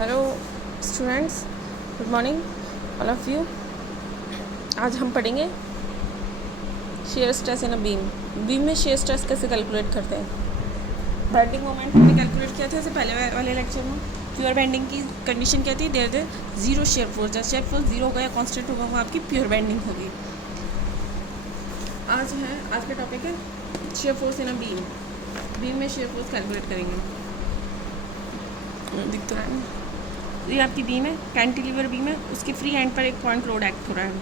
Hello students, good morning all of you. आज हम पढ़ेंगे shear stress in a beam में शेयर स्ट्रेस कैसे कैलकुलेट करते हैं। बेंडिंग मोमेंट हमने कैलकुलेट किया था इससे पहले वाले लेक्चर में। प्योर बेंडिंग की कंडीशन क्या थी? There zero shear force. जब शेयर फोर्स जीरो होगा या कांस्टेंट होगा वो आपकी प्योर बेंडिंग होगी। आज का टॉपिक है share force in a beam में शेयर फोर्स कैलकुलेट करेंगे। दिख तो रहा है ना, ये आपकी बीम है, कैंटिलीवर बीम है, उसके फ्री एंड पर एक पॉइंट लोड एक्ट हो रहा है।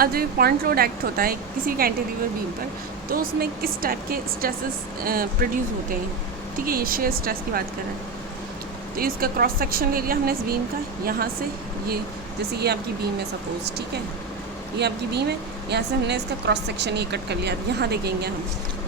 अब जब पॉइंट लोड एक्ट होता है किसी कैंटिलीवर बीम पर, तो उसमें किस टाइप के स्ट्रेसेस प्रोड्यूस होते हैं। ठीक है, ये शेयर स्ट्रेस की बात कर रहे हैं। तो इसका क्रॉस सेक्शन ले लिया हमने इस बीम का, यहाँ से ये, जैसे ये आपकी बीम है सपोज, ठीक है, ये आपकी बीम है, यहाँ से हमने इसका क्रॉस सेक्शन ये कट कर लिया। अब यहाँ देखेंगे हम,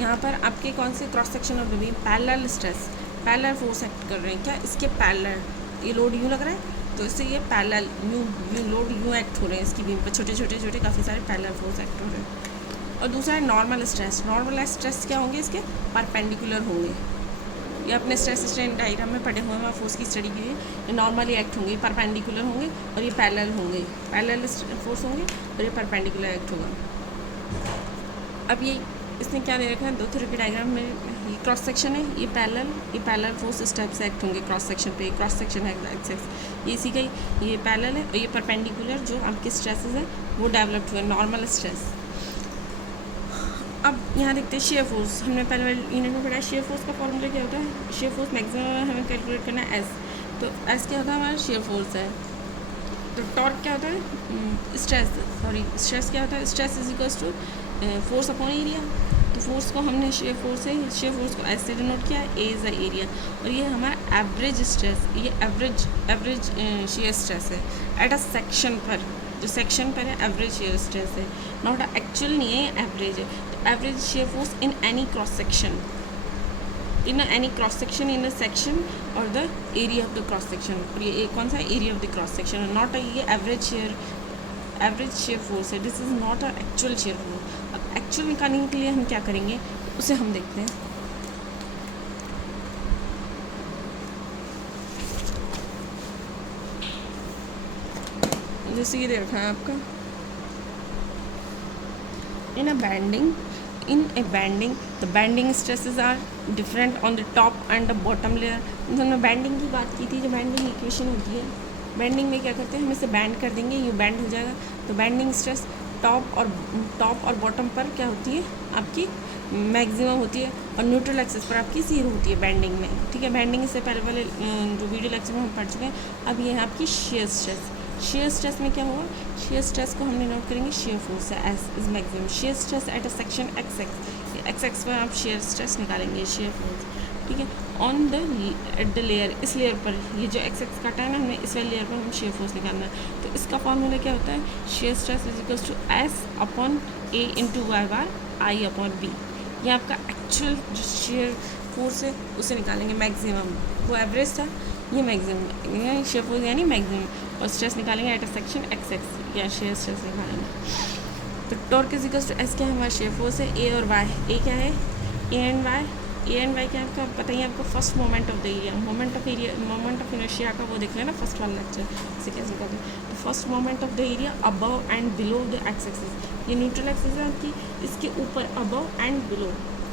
यहाँ पर आपके कौन से cross section of the beam, parallel stress, parallel force act कर रहे हैं। क्या इसके पैरेलल, ये लोड यूँ लग रहा है तो इससे ये पैरेलल यूँ लोड यूँ एक्ट हो रहे हैं इसकी बीम पर, छोटे छोटे काफ़ी सारे पैरेलल फोर्स एक्ट हो रहे हैं। और दूसरा है नॉर्मल स्ट्रेस। नॉर्मल स्ट्रेस क्या होंगे? इसके परपेंडिकुलर होंगे। ये अपने स्ट्रेस स्ट्रेन डायग्राम में पढ़े हुए हैं, वहाँ फोर्स की स्टडी की है। ये नॉर्मली एक्ट होंगे, परपेंडिकुलर होंगे और ये पैरेलल होंगे, पैरेलल फोर्स होंगे और ये परपेंडिकुलर एक्ट होगा। अब ये इसने क्या दे रखा है? दो तरह के डायग्राम में, ये क्रॉस सेक्शन है, ये पैरेलल फोर्स इस टाइप से एक्ट होंगे क्रॉस सेक्शन पे। क्रॉस सेक्शन है एक्सेस, ये इसी का ये पैरेलल है और ये परपेंडिकुलर जो आपके स्ट्रेसेस है वो डेवलप्ड हुए, नॉर्मल स्ट्रेस। अब यहाँ देखते हैं शेयर फोर्स। हमने पहले यूनिट में पढ़ा शेयर फोर्स का फॉर्मूला क्या होता है। शेयर फोर्स मैक्सिमम हमें कैलकुलेट करना है एस, तो एस क्या होता है? हमारा शेयर फोर्स है। तो टॉर्क क्या होता है? स्ट्रेस क्या होता है? Stress is equals to force upon area. तो फोर्स को हमने शेयर फोर्स को एस से डिनोट किया, ए इज़ द एरिया। और ये हमारा एवरेज स्ट्रेस, ये एवरेज शेयर स्ट्रेस है एट अ सेक्शन पर। जो सेक्शन पर है एवरेज शेयर स्ट्रेस है, नॉट एक्चुअल नहीं है, एवरेज है। तो average shear force in any cross section, in any cross section in a section और the area of the cross section. और ये कौन सा area of the cross section, not ये एवरेज शेयर फोर्स है। This is not a actual shear force. अब actual निकालने के लिए हम क्या करेंगे उसे हम देखते हैं। जैसे ये दे रखा है आपका, इन a bending the bending stresses are different on the top and the bottom layer। हमने बैंडिंग की बात की थी, जो बैंडिंग इक्वेशन होती है, बैंडिंग में क्या करते हैं, हम इसे बैंड कर देंगे, ये बैंड हो जाएगा। तो बैंडिंग स्ट्रेस टॉप और बॉटम पर क्या होती है? आपकी मैक्सिमम होती है और न्यूट्रल एक्सिस पर आपकी जीरो होती है बैंडिंग में। ठीक है, बैंडिंग इससे पहले वाले जो वीडियो लेक्चर में हम पढ़ चुके हैं। अब ये है आपकी शेयर स्ट्रेस। शेयर स्ट्रेस में क्या होगा? शेयर स्ट्रेस को हमने नोट करेंगे, शेयर फोर्स है S is maximum. Shear stress eight a section x पर आप शेयर स्ट्रेस निकालेंगे, शेयर फोर्स। ठीक है, on the at the layer, इस लेयर पर, ये जो एक्स काटा है ना, हमें इस वाले लेयर पर हम शेयर फोर्स निकालना है। तो इसका फॉर्मूला क्या होता है? Shear stress is equals to S upon A into Y bar I upon B. ये आपका एक्चुअल जो शेयर फोर्स है उसे निकालेंगे, मैक्सिमम। वो एवरेज था, ये मैक्सिमम, शेयर फोर्स यानी मैक्सिमम। और स्ट्रेस निकालेंगे एट अ सेक्शन एक्स या शेयर स्ट्रेस निकालेंगे। तो torque is equals to S क्या है? हमारा शेयर फोर्स है, ए और वाई। ए क्या है? ए एंड वाई क्या है आपका? पता ही आपको first moment of the area, moment of inertia का वो देख लेना फर्स्ट वाला लेक्चर, इसे कैसे निकालते हैं। तो first moment of the area above and below the x axis. ये न्यूट्रल एक्सिस है आपकी, इसके ऊपर अबव एंड बिलो,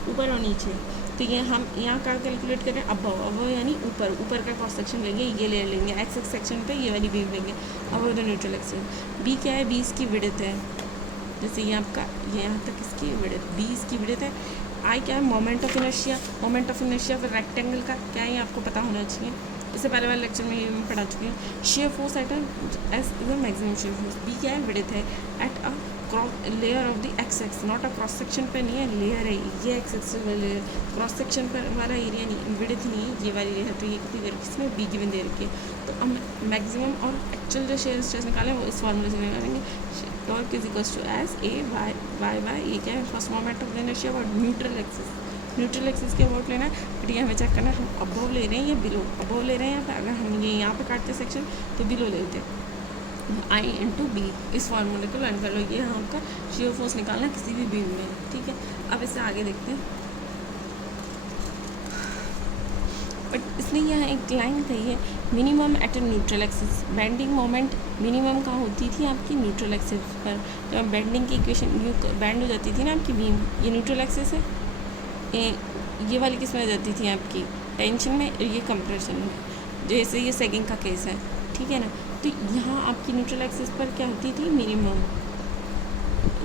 ऊपर और नीचे। तो ये हम यहाँ का कैलकुलेट करें, अबव यानी ऊपर का क्रॉस सेक्शन लेंगे, ये ले लेंगे एक्स सेक्शन पे, ये वाली बीम लेंगे above the neutral axis. B क्या है? बी इसकी विड्थ है, जैसे ये आपका ये यहाँ तक इसकी विड्थ, बी इसकी विड्थ है। आई क्या है? मोमेंट ऑफ इनर्शिया फिर रेक्टेंगल का क्या है, आपको पता होना चाहिए, इससे पहले वाले लेक्चर में ये मैं पढ़ा चुकी हूँ। Shear force at S is a maximum shear force. B क्या है? विड्थ है at a layer of the X X, not a cross section पर नहीं है, लेयर है ये X X layer, cross section पर हमारा एरिया नहीं, विड्थ नहीं है, ये वाली लेयर। तो ये कितनी दे रखी है इसमें? बी गिवन दे रखी है। तो हम मैक्सिमम और एक्चुअल जो शेयर स्ट्रेस निकालें वो इस फॉर्मूले से निकालेंगे। Torque is equals to S A Y. ये क्या है? फर्स्ट मोमेंट ऑफ इनर्शिया और न्यूट्रल एक्सिस के अबाउट लेना है। बट ये हमें चेक करना है हम अबव ले रहे हैं या बिलो। अबव ले रहे हैं, या अगर हम ये यहाँ पे काटते सेक्शन तो बिलो लेते हैं, आई इंटू बी। इस फार्मूले को लर्न कर लो। ये हमका शेयर फोर्स निकालना है किसी भी बीम में। ठीक है, अब इससे आगे देखते हैं। बट इसलिए यहाँ एक लाइन कही है minimum at a neutral axis. Bending moment minimum कहाँ होती थी आपकी न्यूट्रल एक्सिस पर। तो बेंडिंग की इक्वेशन न्यू बैंड हो जाती थी ना आपकी बीम, ये न्यूट्रल एक्सिस है, ये वाली किस में हो जाती थी आपकी टेंशन में और ये कंप्रेशन में, जैसे ये सेगिंग का केस है, ठीक है ना। तो यहाँ आपकी न्यूट्रल एक्सिस पर क्या होती थी मिनिमम,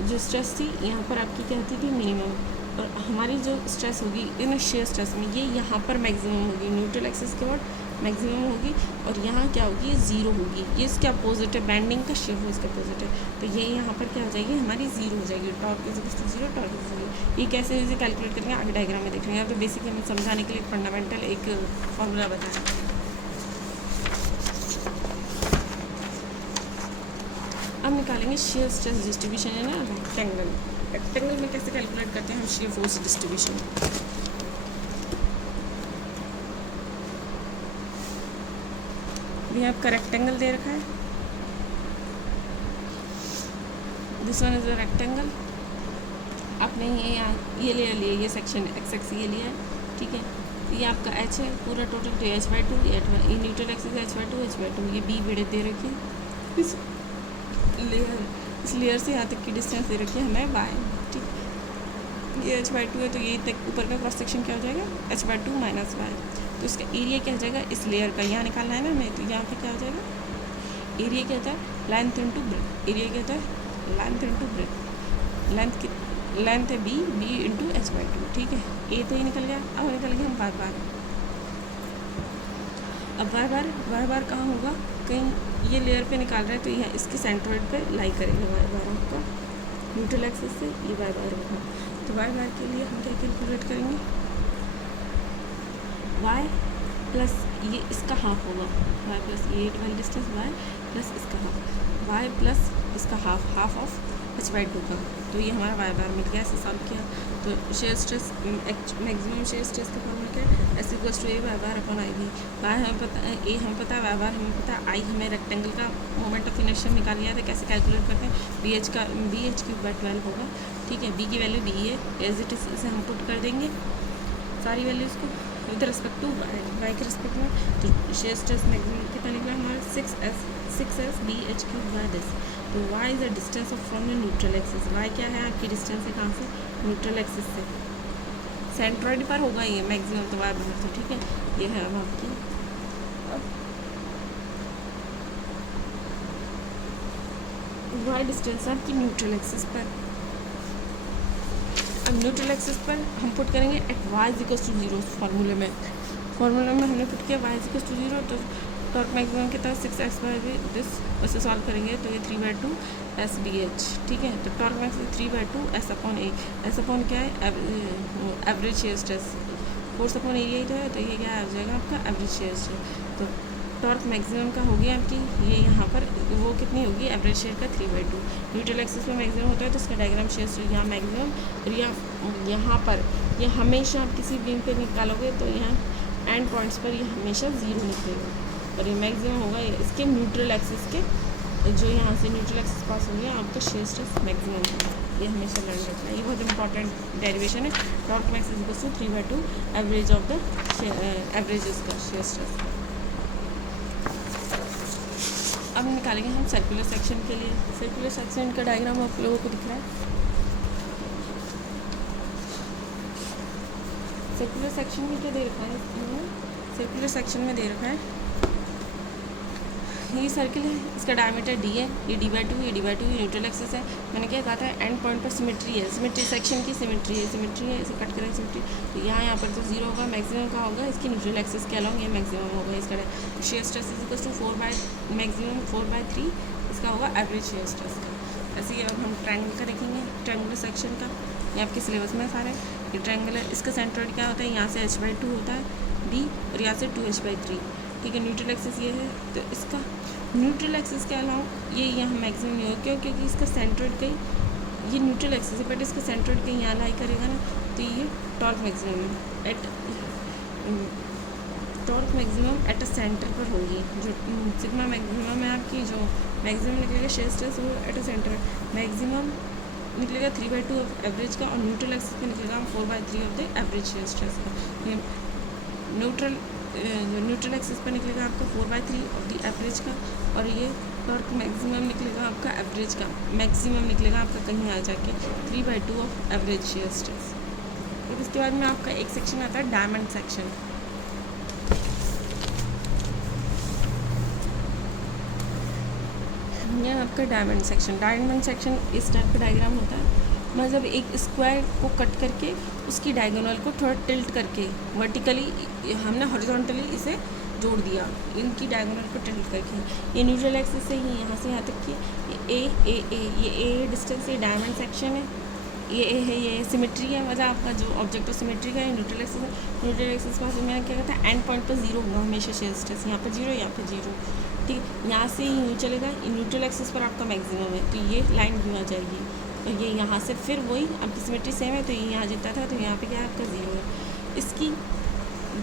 जो स्ट्रेस थी यहाँ पर आपकी क्या होती थी मिनिमम, और हमारी जो स्ट्रेस होगी इन शेयर स्ट्रेस में ये यहाँ पर मैक्सिमम होगी, न्यूट्रल एक्सिस के बाद मैक्सिमम होगी, और यहाँ क्या होगी ये ज़ीरो होगी, ये इसके अपोजिट है, बैंडिंग का शेयर फोर्स के अपोजिट है। तो ये यहाँ पर क्या हो जाएगी हमारी ज़ीरो हो जाएगी, torque is equal to zero, torque is zero. ये कैसे इसे कैलकुलेट करेंगे आगे डायग्राम में देख लेंगे। तो बेसिकली हमें समझाने के लिए फंडामेंटल एक फॉर्मूला बताया। अब निकालेंगे शेयर स्ट्रेस डिस्ट्रीब्यूशन है ना रेक्टेंगल। रेक्टेंगल में कैसे कैलकुलेट करते हैं हम शेयर फोर्स डिस्ट्रीब्यूशन। ये आपका रेक्टेंगल दे रखा है, this one is a rectangle. आपने ये ले लिया, ये सेक्शन एक्स एक्स ये लिया है, ठीक है। ये आपका एच है पूरा टोटल, तो एच बाई टू, ये neutral axis H by to, ये बी विड्थ दे रखी है इस लेयर से यहाँ तक की डिस्टेंस दे रखी है हमें वाई, ठीक। ये एच बाई टू है तो ये तक ऊपर का क्रॉस सेक्शन क्या हो जाएगा H by two minus Y. तो इसका एरिया क्या हो जाएगा इस लेयर का, यहाँ निकालना है ना हमें, तो यहाँ पे क्या हो जाएगा एरिया क्या होता है लेंथ इंटू ब्रेथ, एरिया क्या होता है लेंथ इंटू ब्रेथ, लेंथ है B into H by two, ठीक है। ए तो ये निकल गया, अब निकल गया हम बार बार। अब बार बार कहाँ होगा, कहीं ये लेयर पे निकाल रहा है तो यह इसके सेंट्रोइड पे लाई करेगा बार बार आपका न्यूट्रल एक्सिस से, ये बार बार होगा। तो बार के लिए हम क्या कैलकुलेट करेंगे y प्लस ये इसका हाफ होगा, y प्लस ये वाली डिस्टेंस y प्लस इसका हाफ, y प्लस इसका half of H by to का। तो ये हमारा वाई बार मिल गया, ऐसे सॉल्व किया। तो shear stress maximum shear stress का फॉर्मूला क्या है S equals to A Y bar upon I B. Y हमें पता है, ए हमें पता है, वाई बार हमें पता है, आई हमें रेक्टेंगल का मोमेंट ऑफ इनर्शिया निकाल लिया था। कैसे कैलकुलेट करते हैं बी एच क्यूब बाई 12 होगा, ठीक है। बी की वैल्यू बी है एज इट इज, इसे हम पुट कर देंगे सारी वैल्यूज़ को विद रिस्पेक्ट टू वाई के रिस्पेक्ट में। तो शेयर स्ट्रेस मैक्सिमम कितना निकला हमारा 6s B H cube by this. तो y is the distance of from the neutral axis, y क्या है आपकी डिस्टेंस है कहाँ से न्यूट्रल एक्सिस से, सेंट्रॉइड पर होगा ये मैक्सिमम, तो y बाहर से, ठीक है। ये है अब आपकी y डिस्टेंस आपकी न्यूट्रल एक्सिस पर। अब न्यूट्रल एक्सिस पर हम पुट करेंगे at y is equal to zero. फार्मूले में हमने पुट किया y is equal to zero, तो टॉर्क मैक्सिमम कितना 6x बाई दिस, उससे सॉल्व करेंगे तो ये 3/2 एस बी एच, ठीक है। तो torque maximum 3/2 S upon A, S upon क्या है average shear stress, force upon area ही तो है, तो ये क्या आ जाएगा आपका एवरेज शेयर स्ट्रेस। तो टॉर्क मैक्सिमम का हो गया आपकी ये यहाँ पर वो कितनी होगी एवरेज शेयर का 3/2। न्यूट्रल एक्सिस में मैक्सिमम होता है तो इसका डायग्राम शेयर स्ट्रेस यहाँ मैक्सिमम, और यहाँ पर ये हमेशा आप किसी बीम पे निकालोगे तो यहाँ एंड पॉइंट्स पर ये हमेशा ज़ीरो निकलेगा, और ये मैक्सिमम होगा इसके न्यूट्रल एक्सिस के, जो यहाँ से न्यूट्रल एक्सिस पास हो गया आपका शेयर स्ट्रेस मैक्सिमम होगा। ये हमेशा लर्न रखना है, ये बहुत इंपॉर्टेंट डेरिवेशन है। Torque maximum equals to 3/2 average of the averages का शेयर स्ट्रेस। अब निकालेंगे हम सर्कुलर सेक्शन के लिए। सर्कुलर सेक्शन का डायग्राम आप लोगों को दिख रहा है। सर्कुलर सेक्शन में क्या दे रखा है, सर्कुलर सेक्शन में दे रखा है ये सर्किल है, इसका डायमीटर d है, ये d/2, ये d/2, ये न्यूट्रल एक्सिस है। मैंने क्या कहा था एंड पॉइंट पर सिमेट्री है, सिमेट्री सेक्शन की सिमेट्री है, इसे कट करें सिमेट्री, तो यहाँ पर तो जीरो होगा, मैक्सिमम का होगा इसकी न्यूट्रल एक्सिस के अलॉन्ग, ये मैक्सिमम होगा इसका। Shear stress is equal to 4/3 इसका होगा एवरेज शेयर स्ट्रेस का। ऐसे ही अब हम ट्रायंगल का देखेंगे, ट्रायंगुलर सेक्शन का, ये आपके सिलेबस में सारे। ये ट्रायंगल है, इसका सेंट्रोइड क्या होता है, यहाँ से h/2 होता है d, और यहाँ से 2h/3, ठीक है। न्यूट्रल एक्सिस ये है, तो इसका न्यूट्रल एक्सिस के अलावा ये यहाँ मैक्सिमम नहीं होगा, क्यों, क्योंकि इसका सेंट्रोइड कहीं ये न्यूट्रल एक्सिस है, बट इसका सेंट्रोइड कहीं यहाँ लाई करेगा ना, तो ये torque maximum at a centre पर होगी। जो सिग्मा मैक्सिमम है आपकी, जो मैक्सिमम निकलेगा शेयर स्ट्रेस वो एट अ सेंटर, मैक्सिमम निकलेगा 3/2 ऑफ एवरेज का, और न्यूट्रल एक्सिस पे निकलेगा 4/3 of the average shear stress का। न्यूट्रल जो न्यूट्रल एक्सिस पर निकलेगा आपका 4/3 ऑफ द एवरेज का, और ये टॉर्क मैक्सिमम निकलेगा आपका एवरेज का, मैक्सिमम निकलेगा आपका कहीं आ जाके 3/2 ऑफ एवरेज शेयर स्ट्रेस। फिर इसके बाद में आपका एक सेक्शन आता है डायमंड सेक्शन। यह आपका डायमंड सेक्शन इस टाइप का डायग्राम होता है, मतलब एक स्क्वायर को कट करके उसकी डायगोनल को थोड़ा टिल्ट करके वर्टिकली हमने हॉरिजॉन्टली इसे जोड़ दिया, इनकी डायगोनल को टिल्ट करके। ये न्यूट्रल एक्सिस से ही यहाँ से यहाँ तक की ये डिस्टेंस, ये डायमंड सेक्शन है, ये ए है, ये सिमेट्री है, मतलब आपका जो ऑब्जेक्ट ऑफ सिमेट्री का है न्यूट्रल एक्सिस का मैं क्या कहता है एंड पॉइंट पर जीरो होगा हमेशा शेयर स्ट्रेस, यहाँ पर जीरो, यहाँ पर जीरो, ठीक है। यहाँ से यूँ चलेगा, न्यूट्रल एक्सिस पर आपका मैक्सिमम है तो ये लाइन यूँ आ जाएगी, और ये यहाँ से फिर वही आपकी सिमेट्री सेम है तो ये यहाँ जितना था तो यहाँ पे क्या है आपका ज़ीरो है। इसकी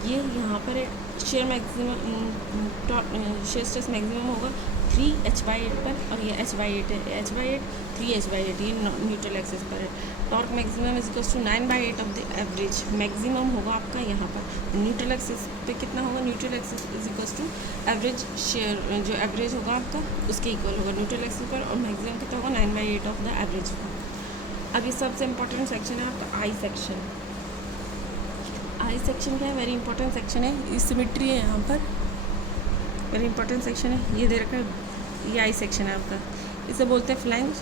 ये यहाँ पर share maximum shear stress maximum होगा 3h/8 पर, और ये h/8 है, h/8 3h/8 ये न्यूट्रल एक्सिस पर है। Torque maximum is equals to 9/8 of the average, maximum होगा आपका यहाँ पर न्यूट्रल एक्सिस पे कितना होगा, neutral axis is equals to average shear, जो एवरेज होगा आपका उसके इक्वल होगा न्यूट्रल एक्सिस पर, और मैक्सिमम कितना होगा 9/8 ऑफ द एवरेज पर। अब ये सबसे इंपॉर्टेंट सेक्शन है आपका आई सेक्शन। आई सेक्शन क्या है, वेरी इंपॉर्टेंट सेक्शन है, ये सिमेट्री है यहाँ पर, वेरी इंपॉर्टेंट सेक्शन है, ये दे रखा है, ये आई सेक्शन है आपका, इसे बोलते हैं फ्लैंज,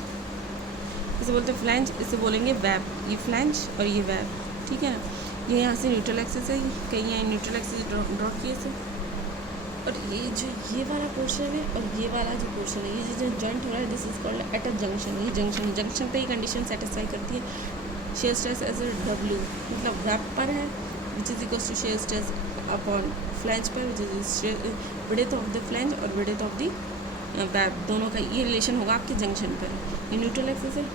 इसे बोलते हैं फ्लैंज, इसे बोलेंगे वेब, ये फ्लैंज और ये वेब, ठीक है ना। ये यहाँ से न्यूट्रल एक्सिस है, कहीं यहाँ न्यूट्रल एक्सिस ड्रॉ किए से, और ये जो ये वाला पोर्शन है और ये वाला जो पोर्शन है, ये जो जॉइंट हो रहा है this is called at a junction, ये जंक्शन पे ही कंडीशन सेटिस्फाई करती है। Shear stress as a W, मतलब वेब पर है which is equals to shear stress upon flange पर which is width of the flange और विड्थ ऑफ द वेब, दोनों का ये रिलेशन होगा आपके जंक्शन पर। ये न्यूट्रल एक्सिस है।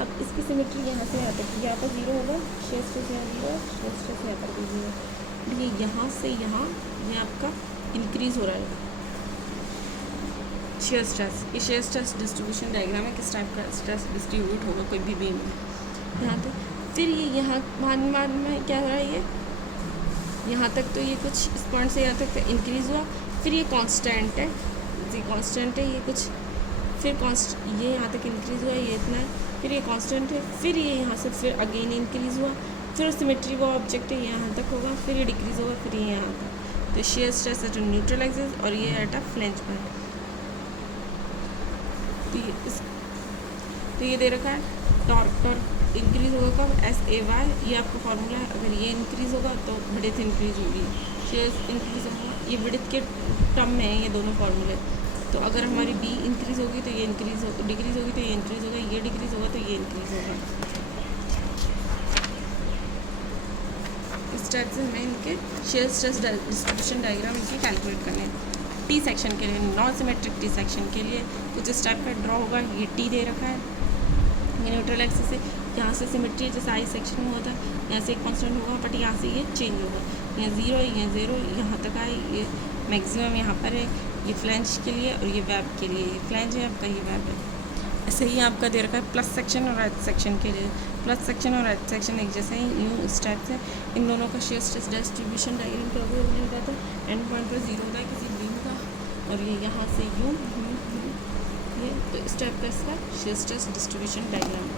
अब इसकी सिमेट्री यहाँ से यहाँ तक, यहाँ पर जीरो होगा, शेयर स्ट्रेस यहाँ जीरो, शेयर स्ट्रेस यहाँ पर भी जीरो, ये यहाँ से यहाँ ये आपका इंक्रीज़ हो रहा है शेयर स्ट्रेस। ये शेयर स्ट्रेस डिस्ट्रीब्यूशन डायग्राम है, किस टाइप का स्ट्रेस डिस्ट्रीब्यूट होगा कोई भी बीम में यहाँ पे। फिर ये यहाँ बाद में क्या हो रहा है, ये यहाँ तक तो ये कुछ इस पॉइंट से यहाँ तक इंक्रीज़ हुआ, फिर ये कांस्टेंट है, ये कांस्टेंट है, ये कुछ फिर ये यहाँ तक इंक्रीज़ हुआ, ये इतना है, फिर ये कांस्टेंट है, फिर ये यहाँ से फिर अगेन इंक्रीज़ हुआ, फिर सिमेट्री वो ऑब्जेक्ट है यहाँ तक होगा, फिर ये डिक्रीज़ होगा, फिर ये यहाँ तक। तो shear stress eight neutral axis और ये एट अ फ्लैंज पर। तो ये दे रखा है टॉर्क इंक्रीज़ होगा कब, SAY, ये आपका फार्मूला है। अगर ये इंक्रीज़ होगा तो विड्थ इंक्रीज़ होगी, शेयर इंक्रीज़ होगा, ये विड्थ के टर्म में है ये दोनों फार्मूले। तो अगर हमारी B इंक्रीज़ होगी तो ये इंक्रीज़ हो, डिक्रीज़ होगी तो ये इंक्रीज़ होगा, ये डिक्रीज़ होगा तो ये इंक्रीज़ होगा। इस टाइप से हमें इनके शेयर स्ट्रेस डिस्ट्रीब्यूशन डायग्राम इनकी कैलकुलेट करने हैं। टी सेक्शन के लिए, नॉन सिमेट्रिक टी सेक्शन के लिए कुछ इस टाइप का ड्रॉ होगा। ये टी दे रखा है, ये न्यूट्रल एक्सिस से, यहाँ से सिमेट्री जैसे आई सेक्शन में होता है, यहाँ से एक कांस्टेंट होगा बट यहाँ से ये चेंज होगा, यहाँ ज़ीरो है, यहाँ ज़ीरो, यहाँ तक आए, ये मैक्सिमम यहाँ पर है, ये फ्लैंज के लिए और ये वेब के लिए, ये फ्लैंज है आपका, ये वेब है। ऐसे ही आपका दे रखा है प्लस सेक्शन और राइट सेक्शन के लिए। प्लस सेक्शन और राइट सेक्शन एक जैसे ही यूँ इस टाइप से, इन दोनों का शेयर स्ट्रेस डिस्ट्रीब्यूशन डायग्राम क्या होता है, एंड पॉइंट पर जीरो होता है किसी बीम का, और ये यहाँ से यूँ ये, तो इस टाइप का इसका शेयर स्ट्रेस डिस्ट्रीब्यूशन डायग्राम।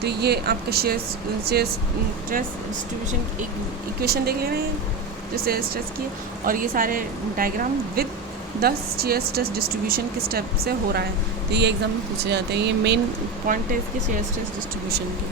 तो ये आपका शेयर स्ट्रेस डिस्ट्रीब्यूशन एक इक्वेशन देख लेना है जो शेयर स्ट्रेस की, और ये सारे diagram with 10 shear stress distribution किस स्टेप से हो रहा है, तो ये एग्जाम में पूछे जाते हैं। ये मेन पॉइंट है इसके शेयर स्ट्रेस डिस्ट्रीब्यूशन के।